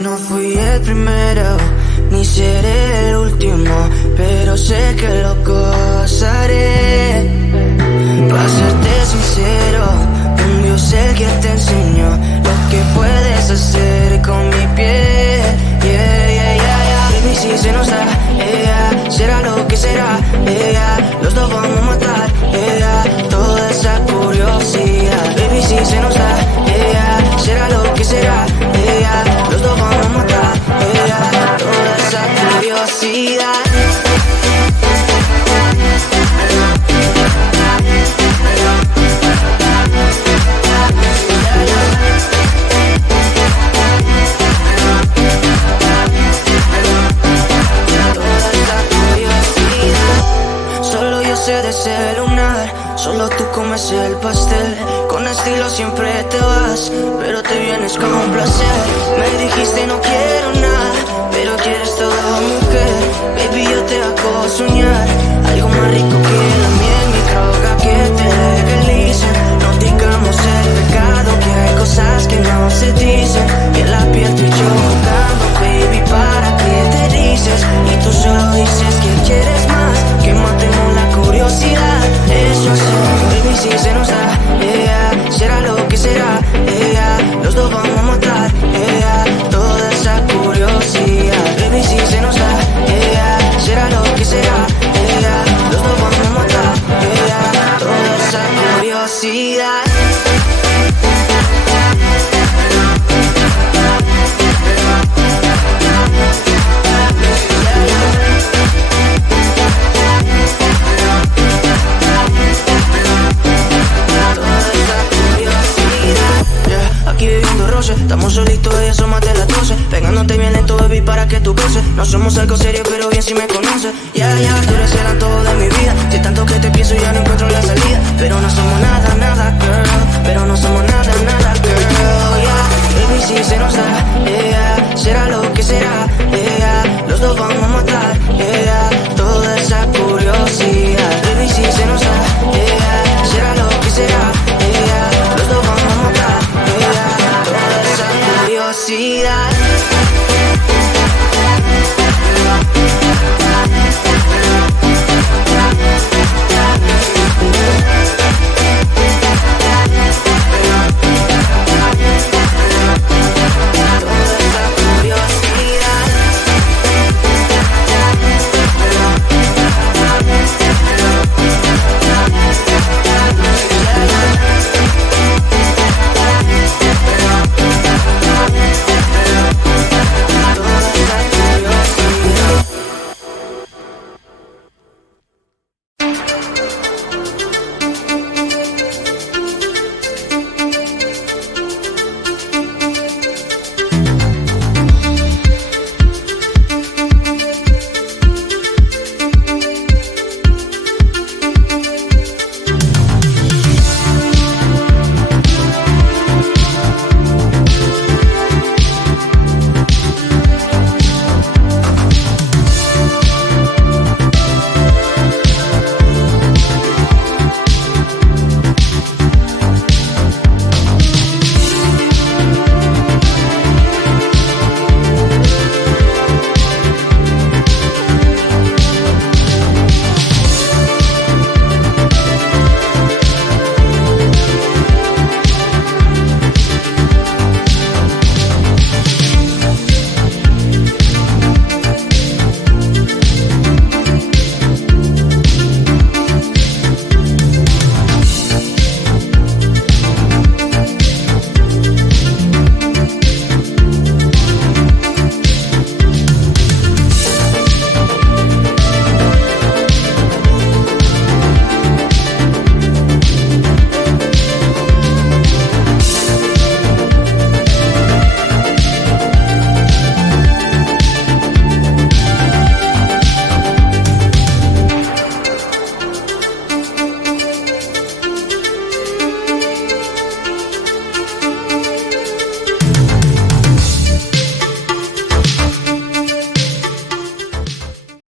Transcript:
No fui el primero, ni seré el último, pero sé que lo gozaré. Para serte sincero, un Dios es el que te enseñó lo que puedes hacer con mi piel. Baby, si se nos da, será lo que será, los dos vamos a matar, toda esa curiosidad. Baby, si se nos da, será lo que será, los dos vamos a matar, toda esa curiosidad. De ese lunar, solo tú comes el pastel. Con estilo siempre te vas, pero te vienes con un placer. Me dijiste no quiero nada, pero quieres todo, mujer. Baby, yo te hago soñar algo más rico que la miel, mi droga que te legalicen. No digamos el pecado, que hay cosas que no se dicen. Y en la piel tú y yo jugando, baby, ¿para qué te dices? Y tú solo dices que quieres más, que matemos la curiosidad. Eso es, baby, si se nos da, será lo que será, los dos vamos a matar, toda esa curiosidad. Baby, si se nos da, será lo que será, los dos vamos a matar, toda esa curiosidad. Aquí viviendo roce, estamos solitos, ella son más de las 12. Pegándote bien lento, baby, para que tú goces. No somos algo serio, pero bien si me conoces. Tú eres el antojo de mi vida. Si tanto que te pienso ya no encuentro la salida. Pero no somos nada, nada, girl. Pero no somos nada, nada, girl, Baby, si se nos da, será lo que será, los dos vamos a matar, toda esa curiosidad.